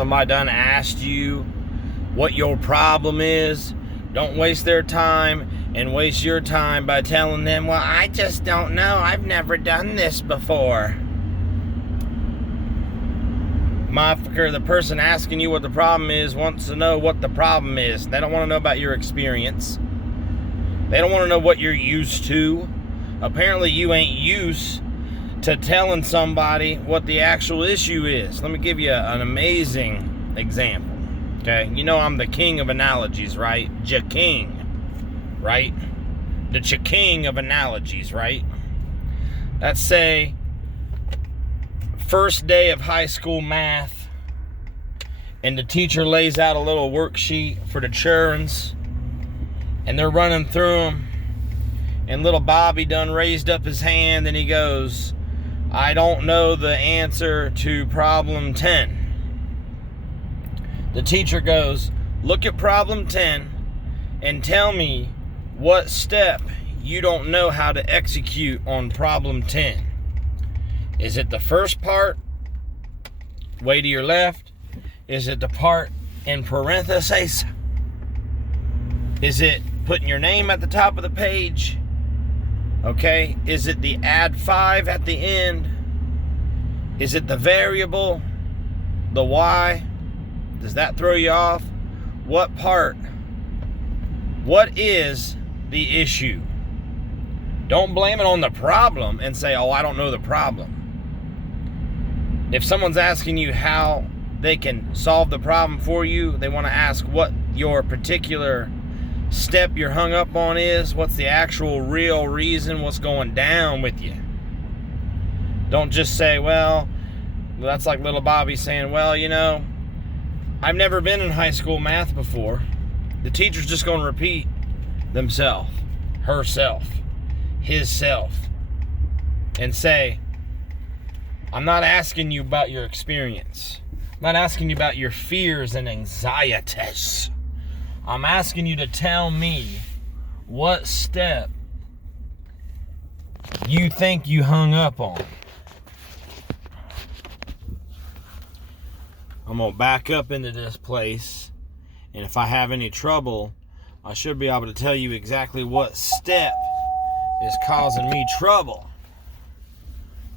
somebody done asked you what your problem is, don't waste their time and waste your time by telling them, well, I just don't know. I've never done this before. Motherfucker, the person asking you what the problem is wants to know what the problem is. They don't want to know about your experience. They don't want to know what you're used to. Apparently you ain't used to telling somebody what the actual issue is. Let me give you an amazing example. Okay, you know I'm the king of analogies, right? Ja-king, right? The Ja-king of analogies, right? Let's say first day of high school math, and the teacher lays out a little worksheet for the churns, and they're running through them, and little Bobby done raised up his hand, and he goes, I don't know the answer to problem 10. The teacher goes, look at problem 10 and tell me what step you don't know how to execute on problem 10. Is it the first part, way to your left? Is it the part in parentheses? Is it putting your name at the top of the page? Okay, is it the add 5 at the end? Is it the variable, the y? Does that throw you off? What part? What is the issue? Don't blame it on the problem and say, oh, I don't know the problem. If someone's asking you how they can solve the problem for you, they want to ask what your particular step you're hung up on is, what's the actual real reason, what's going down with you. Don't just say, well, that's like little Bobby saying, well, you know, I've never been in high school math before. The teacher's just going to repeat themselves, herself, hisself, and say, I'm not asking you about your experience. I'm not asking you about your fears and anxieties. I'm asking you to tell me what step you think you hung up on. I'm going to back up into this place, and if I have any trouble, I should be able to tell you exactly what step is causing me trouble.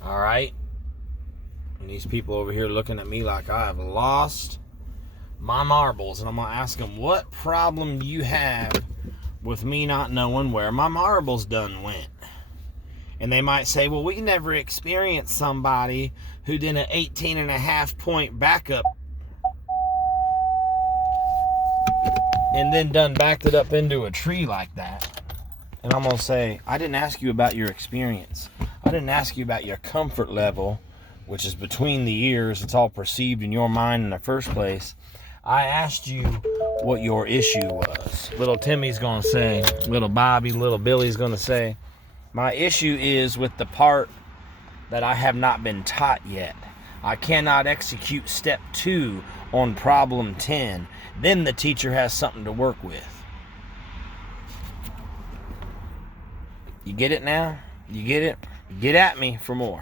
All right? And these people over here looking at me like I have lost my marbles, and I'm going to ask them, what problem do you have with me not knowing where my marbles done went? And they might say, well, we never experienced somebody who did an 18.5 point backup and then done backed it up into a tree like that. And I'm going to say, I didn't ask you about your experience. I didn't ask you about your comfort level, which is between the ears. It's all perceived in your mind in the first place. I asked you what your issue was. Little Timmy's going to say, little Bobby, little Billy's going to say, my issue is with the part that I have not been taught yet. I cannot execute step 2 on problem 10. Then the teacher has something to work with. You get it now? You get it? Get at me for more.